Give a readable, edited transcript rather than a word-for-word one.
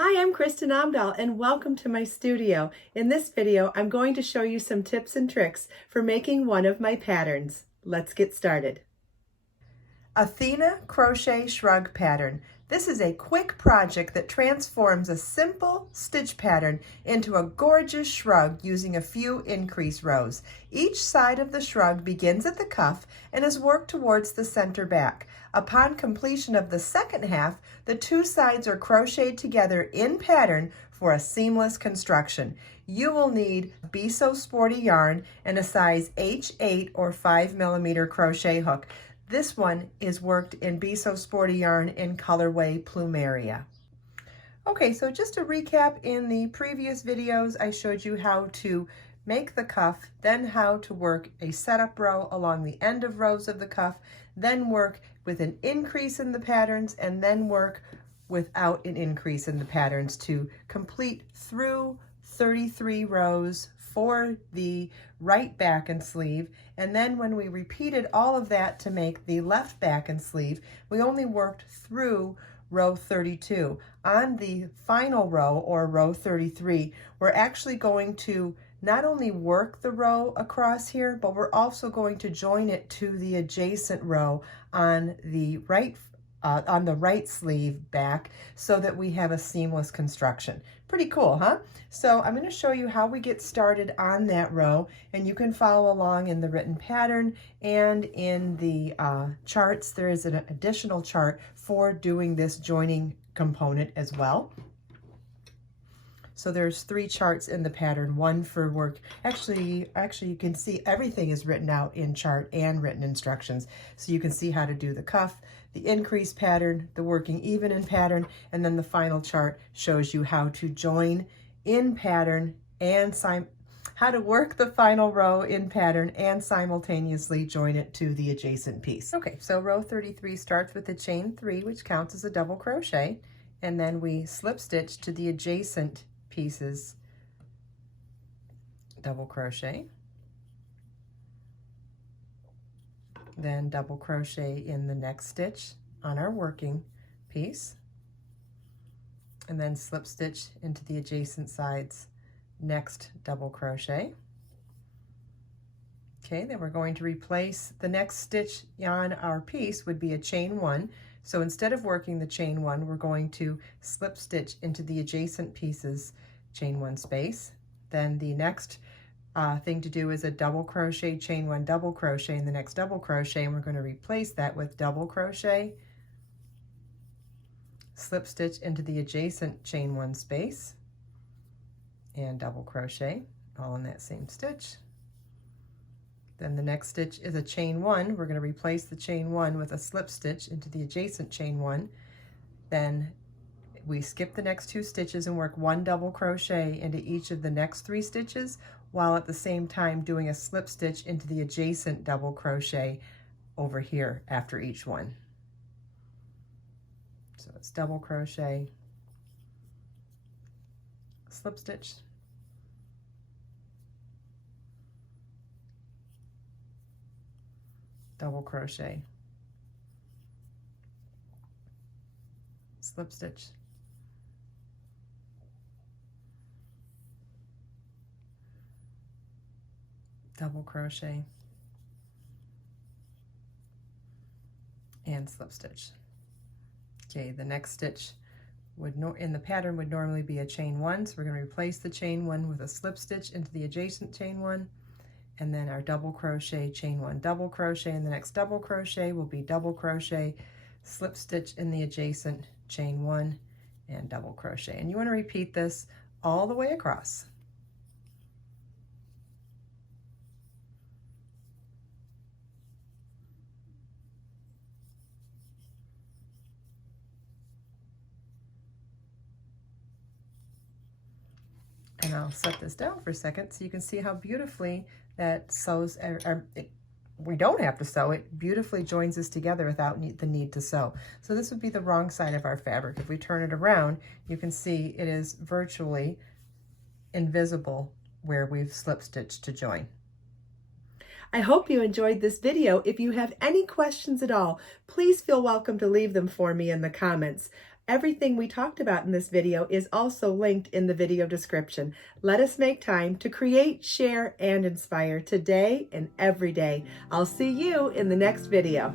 Hi, I'm Kristen Amdahl and welcome to my studio. In this video, I'm going to show you some tips and tricks for making one of my patterns. Let's get started. Athena Crochet Shrug Pattern. This is a quick project that transforms a simple stitch pattern into a gorgeous shrug using a few increase rows. Each side of the shrug begins at the cuff and is worked towards the center back. Upon completion of the second half, the two sides are crocheted together in pattern for a seamless construction. You will need Be So Sporty yarn and a size H8 or 5mm crochet hook. This one is worked in Be So Sporty yarn in colorway Plumeria. Okay, so just to recap, in the previous videos I showed you how to make the cuff, then how to work a setup row along the end of rows of the cuff, then work with an increase in the patterns, and then work without an increase in the patterns to complete through 33 rows for the right back and sleeve. And then when we repeated all of that to make the left back and sleeve, we only worked through row 32. On the final row, or row 33, we're actually going to not only work the row across here, but we're also going to join it to the adjacent row on the right sleeve back, so that we have a seamless construction. Pretty cool, huh? So I'm going to show you how we get started on that row, and you can follow along in the written pattern and in the charts. There is an additional chart for doing this joining component as well. So there's 3 charts in the pattern, one for work. Actually, you can see everything is written out in chart and written instructions. So you can see how to do the cuff, the increase pattern, the working even in pattern, and then the final chart shows you how to join in pattern and how to work the final row in pattern and simultaneously join it to the adjacent piece. Okay, so row 33 starts with a chain 3, which counts as a double crochet, and then we slip stitch to the adjacent pieces, double crochet, then double crochet in the next stitch on our working piece, and then slip stitch into the adjacent sides, next double crochet. Okay, then we're going to replace the next stitch on our piece would be a chain 1. So instead of working the chain 1, we're going to slip stitch into the adjacent pieces, chain 1 space. Then the next thing to do is a double crochet, chain 1, double crochet in the next double crochet, and we're going to replace that with double crochet, slip stitch into the adjacent chain 1 space, and double crochet, all in that same stitch. Then the next stitch is a chain 1. We're going to replace the chain 1 with a slip stitch into the adjacent chain 1. Then we skip the next 2 stitches and work 1 double crochet into each of the next 3 stitches, while at the same time doing a slip stitch into the adjacent double crochet over here after each one. So it's double crochet, slip stitch, double crochet, slip stitch, double crochet, and slip stitch. Okay, the next stitch in the pattern would normally be a chain 1, so we're going to replace the chain 1 with a slip stitch into the adjacent chain 1, and then our double crochet, chain 1, double crochet, and the next double crochet will be double crochet, slip stitch in the adjacent chain 1, and double crochet. And you want to repeat this all the way across. And I'll set this down for a second so you can see how beautifully that sews. We don't have to sew, it beautifully joins this together without the need to sew. So this would be the wrong side of our fabric. If we turn it around, you can see it is virtually invisible where we've slip stitched to join. I hope you enjoyed this video. If you have any questions at all, please feel welcome to leave them for me in the comments. Everything we talked about in this video is also linked in the video description. Let us make time to create, share, and inspire today and every day. I'll see you in the next video.